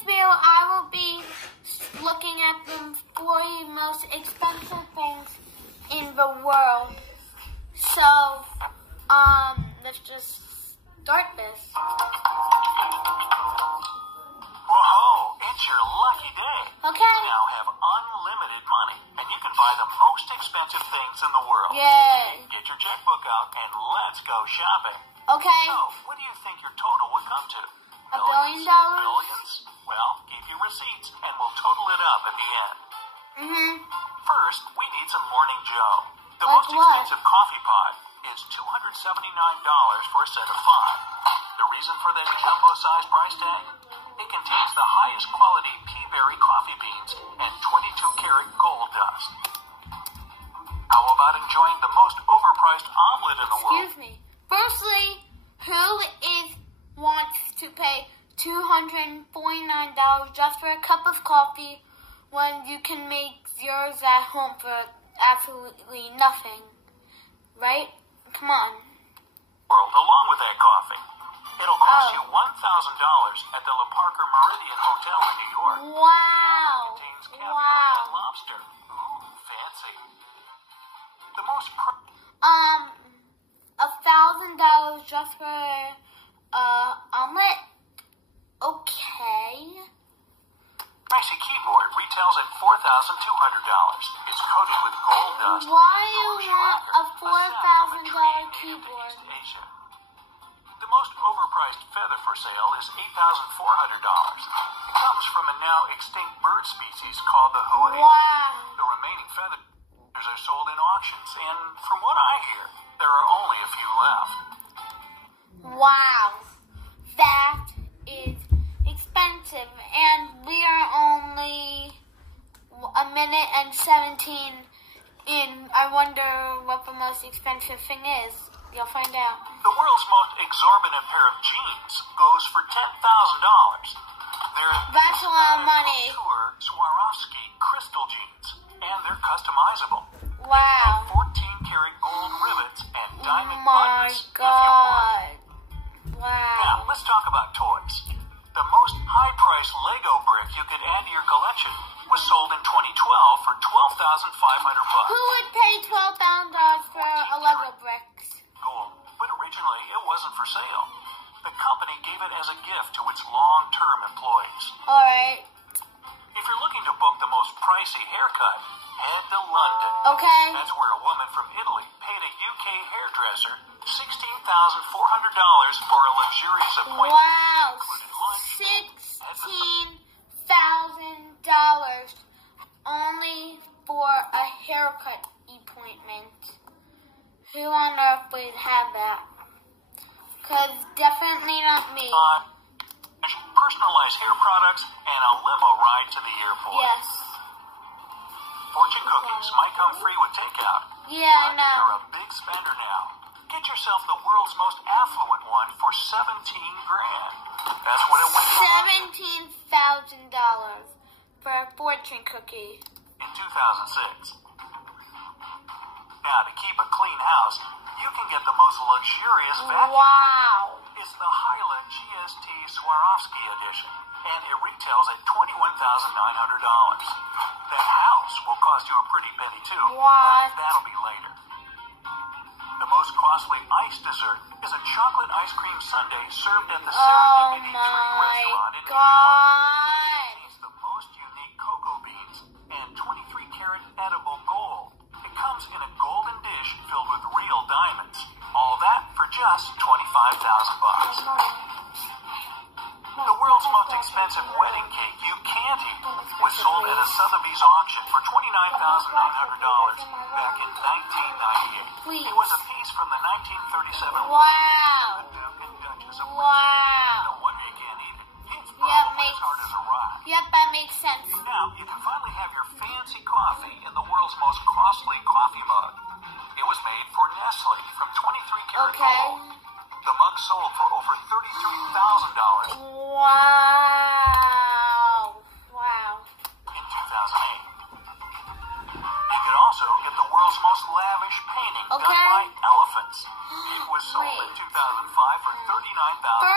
this video, I will be looking at the 40 most expensive things in the world. So, let's just start this. Whoa, it's your lucky day. Okay. You now have unlimited money, and you can buy the most expensive things in the world. Yay. Get your checkbook out, and let's go shopping. Okay. So, what do you think your total would come to? $1 billion? Billions? Well, keep your receipts, and we'll total it up at the end. First, we need some Morning Joe. The Like most what? expensive coffee pot is $279 for a set of 5. The reason for that jumbo-sized price tag? It contains the highest quality pea berry coffee beans and 22-karat gold dust. How about enjoying the most overpriced omelet in the world? Excuse me. Firstly, who wants to pay $249 just for a cup of coffee when you can make yours at home for absolutely nothing? Right? Come on. World, along with that coffee. It'll cost you $1,000 at the Le Parker Meridian Hotel in New York. Wow. It contains caviar and lobster. Ooh, fancy. The most $1,000 just for omelet? Okay. Icy keyboard retails at $4,200. It's coated with gold dust. Why you want a $4,000 keyboard? Asia. The most overpriced feather for sale is $8,400. It comes from a now extinct bird species called the huay. Wow. The remaining feathers are sold in auctions, and from what I hear, there are only a few left. Wow. That is expensive, and we are only a minute and 17 in. I wonder what the most expensive thing is. You'll find out. The world's most exorbitant pair of jeans goes for $10,000. That's a lot of money. Swarovski crystal jeans, and they're customizable. Wow. 14-karat gold rivets and diamond My buttons if you want. God. Now, Wow. let's talk about toys. The most high-priced Lego brick you could add to your collection was sold in 2012 for $12,500. Who would pay $12,000 for a Lego bricks? Gold, but originally it wasn't for sale. The company gave it as a gift to its long-term employees. Alright. If you're looking to book the most pricey haircut, head to London. Okay. That's where a woman from Italy paid a UK hairdresser $16,400 for a luxurious appointment. Wow. Included lunch. $16,000 only for a haircut appointment. Who on earth would have that? Because definitely not me. Personalized hair products and a limo ride to the airport. Yes. Fortune cookies might come free with takeout. Yeah, I but know. You're a big spender now. Get yourself the world's most affluent one for $17,000. That's what it went for $17,000 for a fortune cookie. in 2006. Now, to keep a clean house, you can get the most luxurious vacuum. Wow. It's the Hyla GST Swarovski edition, and it retails at $21,900. That house will cost you a pretty penny, too. What? But that'll be later. The most costly ice dessert is a chocolate ice cream sundae served at the Oh Serendipity Tree my restaurant in New York. God. It's the most unique cocoa beans and 23-karat edible gold. It comes in a golden dish filled with real diamonds. All that for just $25,000. The world's most expensive wedding cake you can't eat was sold at a Sotheby's auction for $29,900 back in 1998. Please. It was a piece from the 1937 Wow. Duke and Duchess of Windsor. Wow. No wonder you can't eat it. It's Yep, probably makes- as hard as a rock. Yep, that makes sense. Now, you can finally have your fancy coffee in the world's most costly coffee mug. It was made for Nestle from 23-karat Okay. gold. The mug sold for over $33,000 Wow. Wow. in 2008. You could also get the world's most lavish painting done Okay. by elephants. It was sold in Wait. 2005 for $39,000.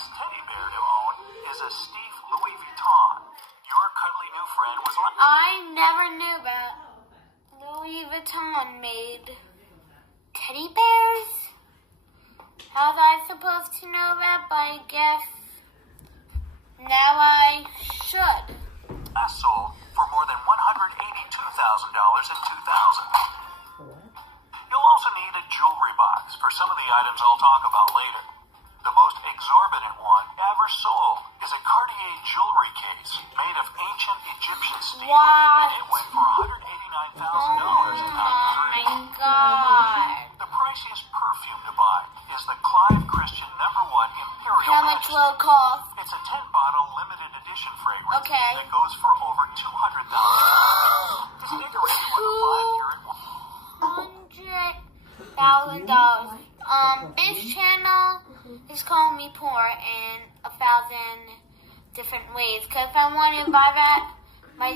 priciest teddy bear to own is a Steve Louis Vuitton. Your cuddly new friend was like... I never knew that Louis Vuitton made teddy bears. How was I supposed to know that? But I guess now I should. Sold for more than $182,000 in 2000. You'll also need a jewelry box for some of the items I'll talk about later. The most exorbitant one ever sold is a Cartier jewelry case made of ancient Egyptian steel, What? and it went for $189,000 in 93. My God. The priciest perfume to buy is the Clive Christian #1 Imperial How much Majesty. will it cost? It's a 10-bottle limited edition fragrance Okay. that goes for over $200,000. It's decorated with a 5-carat $100,000. This channel is calling me poor in 1,000 different ways. Cause if I want to buy that, my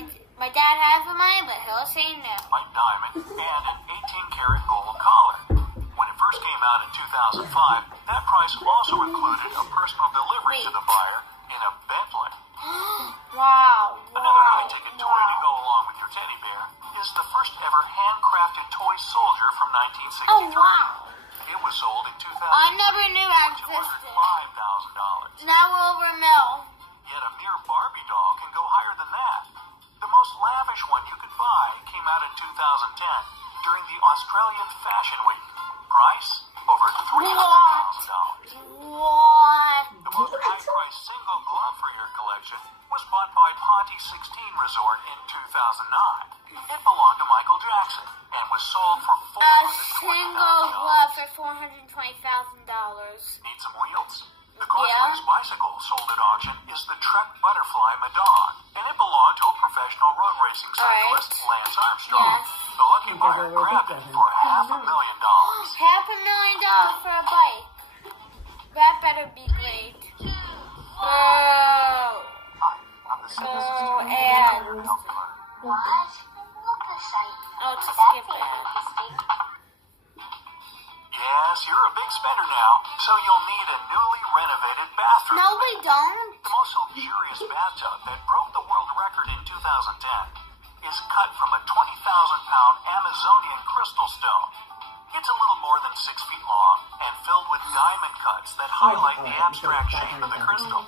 dad has the money, but he'll say no. white diamond and an 18-karat gold collar. When it first came out in 2005, that price also included a personal delivery to the buyer in a Bentley. Wow. Another high-ticket toy to go along with your teddy bear is the first ever handcrafted toy soldier from 1963. Oh, wow. It was sold in 2000 I never knew that for existed. $205,000. Now we're over a mill. Yet a mere Barbie doll can go higher than that. The most lavish one you could buy came out in 2010 during the Australian Fashion Week. Price? Over $300,000. What? The most high-priced single glove for your collection was bought by Ponte 16 Resort in 2009. It belonged to Michael Jackson and was sold for A single $420,000. glove for $420,000. Need some wheels? The costliest Yeah. bicycle sold at auction is the Trek Butterfly Madon, and it belonged to a professional road racing cyclist, Lance Armstrong. Yes. The lucky buyer grabbed it for $500,000. $500,000 for a bike. That better be great. Boo. Hi, I'm the Boo and... What? Look the site. Oh, to That's skip that. Yes, you're a big spender now, so you'll need a newly renovated bathroom. No, we don't. The most luxurious bathtub that broke the world record in 2010 is cut from a 20,000-pound Amazonian crystal stone. It's a little more than 6 feet long and filled with diamond cuts that highlight the abstract shape of the crystal.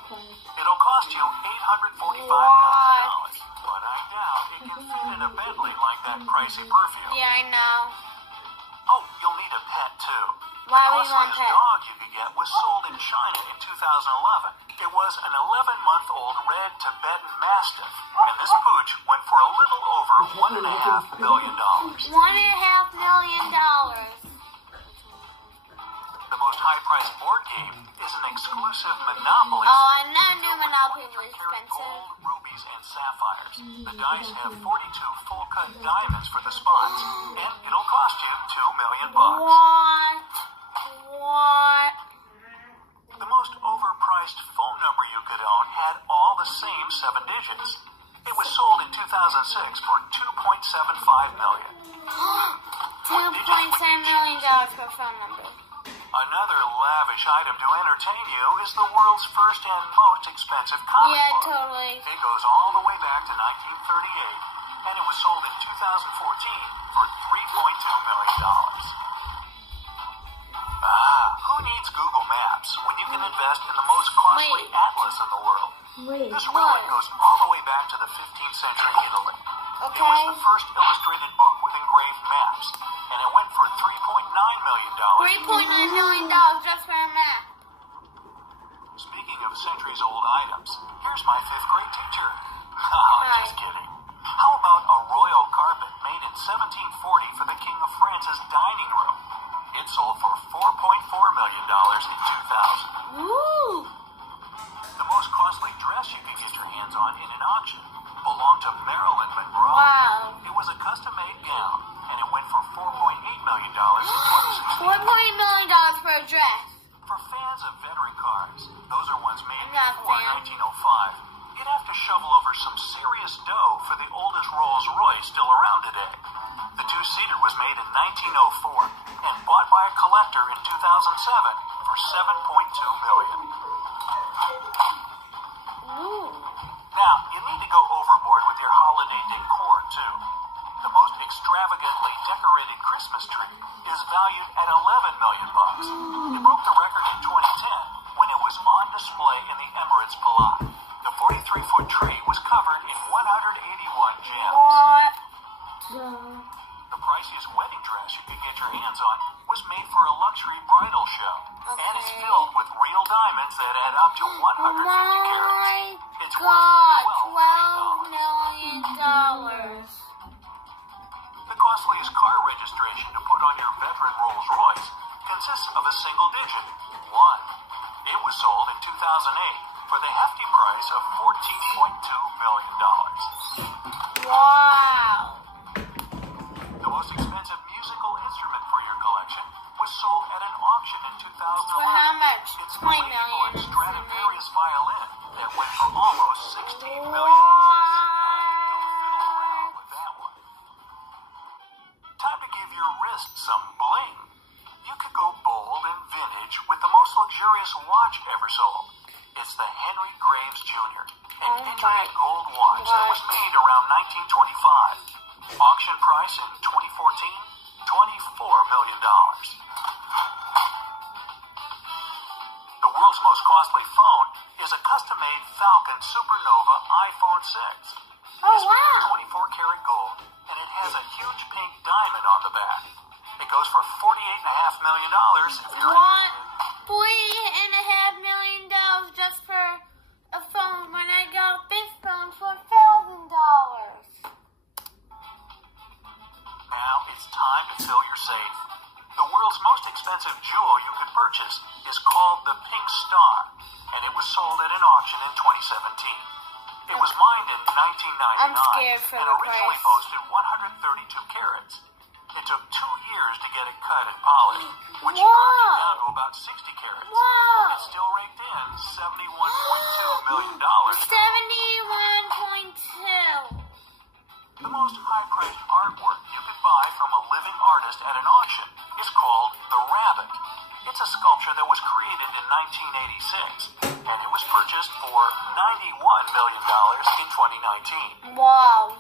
It'll cost you $845,000, but I doubt it can fit in a Bentley like that pricey perfume. Yeah, I know. Oh, you'll need a pet too. Why The we want costliest pet? dog you could get was sold in China in 2011. It was an 11-month-old red Tibetan Mastiff, and this pooch went for a little over $1.5 million. $1.5 million. The most high-priced board game is an exclusive Monopoly Oh, set. and I knew Monopoly was 23-karat expensive. gold, rubies, and sapphires. The dice have 42 full-cut diamonds for the spots, and it'll cost you $2 million. What? What? The most overpriced phone number you could own had all the same 7 digits. It was sold in 2006 for $2.75 million. $2.7 million for a phone number. Another lavish item to entertain you is the world's first and most expensive comic Yeah, book. totally. It goes all the way back to 1938, and it was sold in 2014 for $3.2 million. Who needs Google Maps when you can invest in the most costly Wait. atlas in the world? Wait. This relic goes all the way back to the 15th century Italy. It was Okay. the first illustrated book with engraved maps, and it went for $3.9 million. $3.9 million just for a map. Speaking of centuries-old items, here's my 5th grade teacher. Oh, just kidding. How about a royal carpet made in 1740 for the King of France's dining room? It sold for $4.4 million in 2000. Ooh. The most costly dress you could get your hands on in an auction belonged to Marilyn Monroe. Wow. It was a custom-made gown, and it went for $4.8 million in 2016. $4.8 million for a dress. For fans of veteran cars, those are ones made I'm not a before fan. 1905. You'd have to shovel over some serious dough for the oldest Rolls-Royce still around today. The two-seater was made in 1904 and bought by a collector in 2007 for $7.2 million. display in the Emirates Palais. The 43-foot tree was covered in 181 gems. What? The priciest wedding dress you could get your hands on was made for a luxury bridal show. And is Okay. filled with real diamonds that add up to 150 carats. My It's God, worth $12 $12 million. The costliest car registration to put on your veteran Rolls Royce consists of a single digit, 1. It was sold in 2008 for the hefty price of $14.2 million. Wow. The most expensive musical instrument for your collection was sold at an auction in 2011. For how much? It's the 20 Lady million. Blunt Stradivarius violin that went for almost $16 million. What? Don't fiddle around with that one. Time to give your wrist some bling. You could go bold and vintage with the most luxurious watch ever sold. It's the Henry Graves Jr., an Oh intricate my gold watch that was God. made around 1925. Auction price in 2014, $24 million. The world's most costly phone is a custom-made Falcon Supernova iPhone 6. Oh, It's made wow. of 24 karat gold, and it has a huge pink diamond on the back. It goes for $48.5 million if you're What? interested. $3.5 million just for a phone when I got this phone for $1,000. Now it's time to fill your safe. The world's most expensive jewel you could purchase is called the Pink Star, and it was sold at an auction in 2017. It was mined in 1999 I'm scared for and the originally price. boasted 132 carats. It took 2 years to get it cut and polished, which brought it Wow. down to about 60 carats. Wow. It's still raked in $71.2 million. 71.2. The most high-priced artwork you could buy from a living artist at an auction is called the Rabbit. It's a sculpture that was created in 1986, and it was purchased for $91 million in 2019. Wow.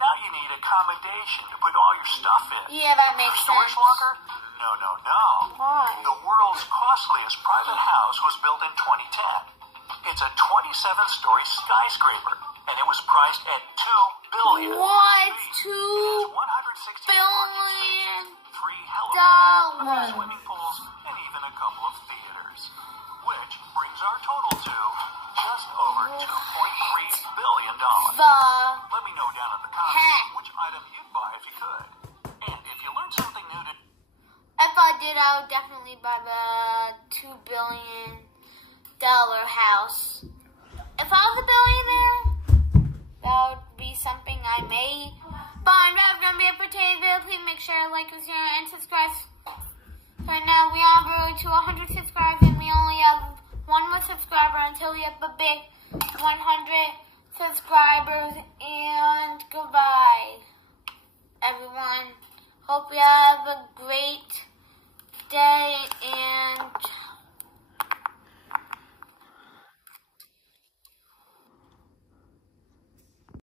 Now you need accommodation to put all your stuff in. Yeah, that makes Storage sense. locker? No, no, no. Why? The world's costliest private house was built in 2010. It's a 27-story skyscraper, and it was priced at $2 billion. What? It has 2 160 parking billion spaces, 3 helipads, dollars. swimming pools, and even a couple of theaters. Which brings our total to just over $2.3 billion. Let me know down in the comments which item you'd buy if you could. And if you learned something new today, If I did, I would definitely buy the $2 billion house. If I was a billionaire, that would be something I may buy. And that's gonna be it for today's video. Please make sure to like, share, and subscribe. Right now, we are really to 100 subscribers, and we only have one more subscriber until we have the big 100 subscribers. And goodbye, everyone. Hope you have a great day and